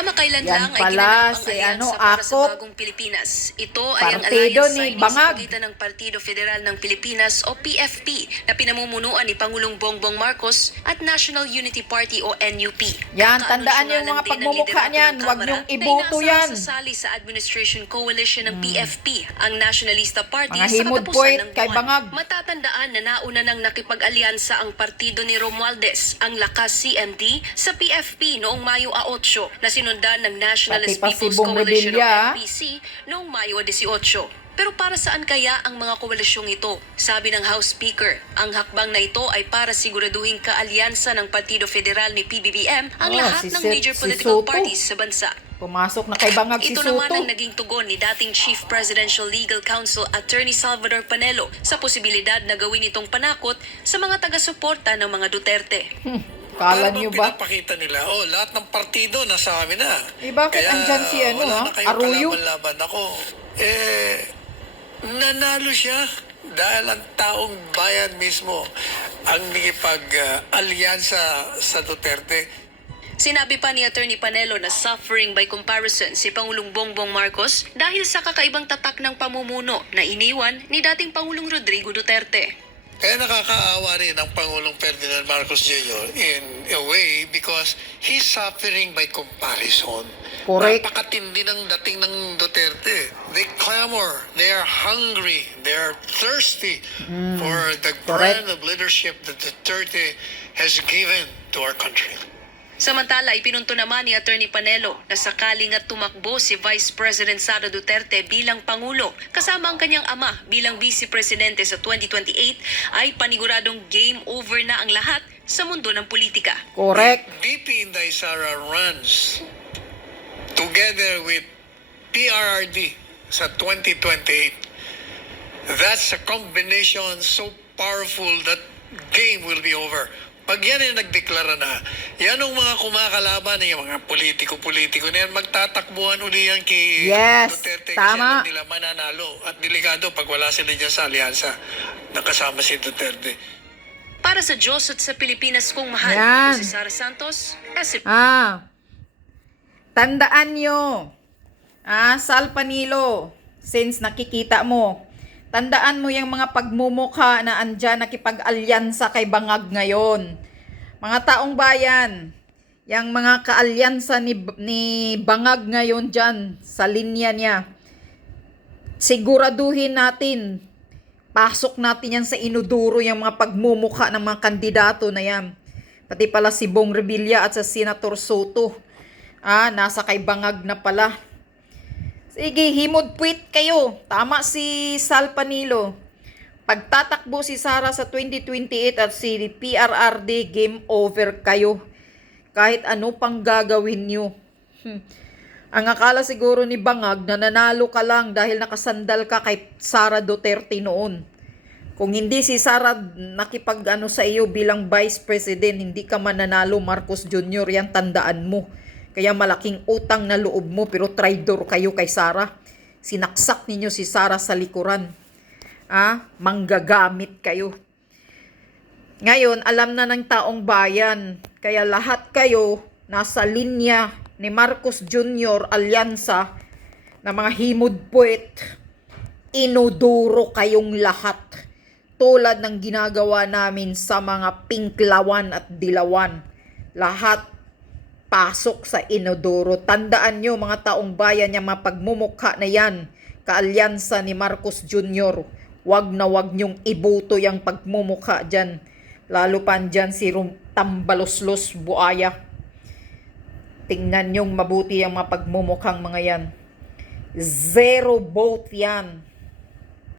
Kamakailan Yan lang ay pala, ginanap ang si alyansa para sa Akop. bagong Pilipinas. Ito ay ang Partido alliance ni signing Bangag. sa pagitan ng Partido Federal ng Pilipinas o PFP na pinamumunuan ni Pangulong Bongbong Marcos at National Unity Party o NUP. Yan, Kakaanunsyo tandaan nga yung lang mga din ng pagmumukha liderato niyan. ng Huwag Kamara niyong na iboto inaasahan yan. sasali sa administration coalition ng PFP, ang Nationalista Party Mga sa himod katapusan poet ng kay buwan. Bangag. Matatandaan na nauna nang nakipag-alyansa ang partido ni Romualdez, ang Lakas CMD, sa PFP noong Mayo 8 na sinundan ng Nationalist Pati pa si People's Bong Coalition o Revilla. NPC noong Mayo 18. Pero para saan kaya ang mga koalisyong ito? Sabi ng House Speaker, ang hakbang na ito ay para siguraduhin kaalyansa ng Partido Federal ni PBBM ang lahat ng major political Soto. parties sa bansa. Pumasok na kay Bangag si Ito Soto. naman ang naging tugon ni dating Chief Presidential Legal Counsel Attorney Salvador Panelo sa posibilidad na gawin itong panakot sa mga taga-suporta ng mga Duterte. Kala Para niyo bang ba? pinapakita nila, lahat ng partido nasa amin na. Bakit andyan si wala na kayong Arroyo? kalaban-laban. Ako, nanalo siya dahil ang taong bayan mismo ang nagipag-alyansa sa Duterte. Sinabi pa ni Attorney Panelo na suffering by comparison si Pangulong Bongbong Marcos dahil sa kakaibang tatak ng pamumuno na iniwan ni dating Pangulong Rodrigo Duterte. Kaya nakakaawa rin ang Pangulong Ferdinand Marcos Jr. in a way because he's suffering by comparison. Correct. Napakatindi ng dating ng Duterte. They clamor, they are hungry, they are thirsty for the Correct. brand of leadership that Duterte has given to our country. Samantala, ipinunto naman ni Attorney Panelo na sakaling at tumakbo si Vice President Sara Duterte bilang Pangulo kasama ang kanyang ama bilang Vice Presidente sa 2028 ay paniguradong game over na ang lahat sa mundo ng politika. Correct. VP Inday Sara runs together with PRRD sa 2028. That's a combination so powerful that game will be over. Pag yan ay nagdeklara na, yan ang mga kumakalaban, yung mga politiko-politiko na yan, magtatakbuhan uli yan kay Yes, Duterte tama. kasi nila mananalo. At delikado pag wala sila dyan sa alyansa, nakasama si Duterte. Para sa Diyos at sa Pilipinas kong mahal, Yan. ako si Sara Santos, SFP. Tandaan nyo, Sal Panilo, since nakikita mo, tandaan mo yung mga pagmumukha na andyan nakipag-alyansa kay Bangag ngayon. Mga taong bayan, yung mga kaalyansa ni Bangag ngayon dyan sa linya niya, siguraduhin natin, pasok natin yan sa inuduro yung mga pagmumukha ng mga kandidato na yan. Pati pala si Bong Revilla at sa Senator Soto. Nasa kay Bangag na pala. Sige, himod puwit kayo. Tama si Sal Panilo. Pagtatakbo si Sara sa 2028 at si PRRD, game over kayo. Kahit ano pang gagawin nyo. Ang akala siguro ni Bangag na nanalo ka lang dahil nakasandal ka kay Sara Duterte noon. Kung hindi si Sara nakipag-ano sa iyo bilang Vice President, hindi ka mananalo, Marcos Jr. Yan, tandaan mo. Kaya malaking utang na loob mo, pero traitor kayo kay Sara. Sinaksak ninyo si Sara sa likuran. Manggagamit kayo. Ngayon, alam na ng taong bayan. Kaya lahat kayo nasa linya ni Marcos Jr. Alyansa na mga himod puwet. Inuduro kayong lahat. Tulad ng ginagawa namin sa mga Pinklawan at Dilawan. Lahat pasok sa inodoro. Tandaan nyo mga taong bayan yung mapagmumukha na yan. Kaalyansa ni Marcos Jr. Wag na wag nyong iboto yung pagmumukha dyan. Lalo pa dyan si Tambaloslos Buaya. Tingnan nyong mabuti yung mapagmumukhang mga yan. 0 vote yan.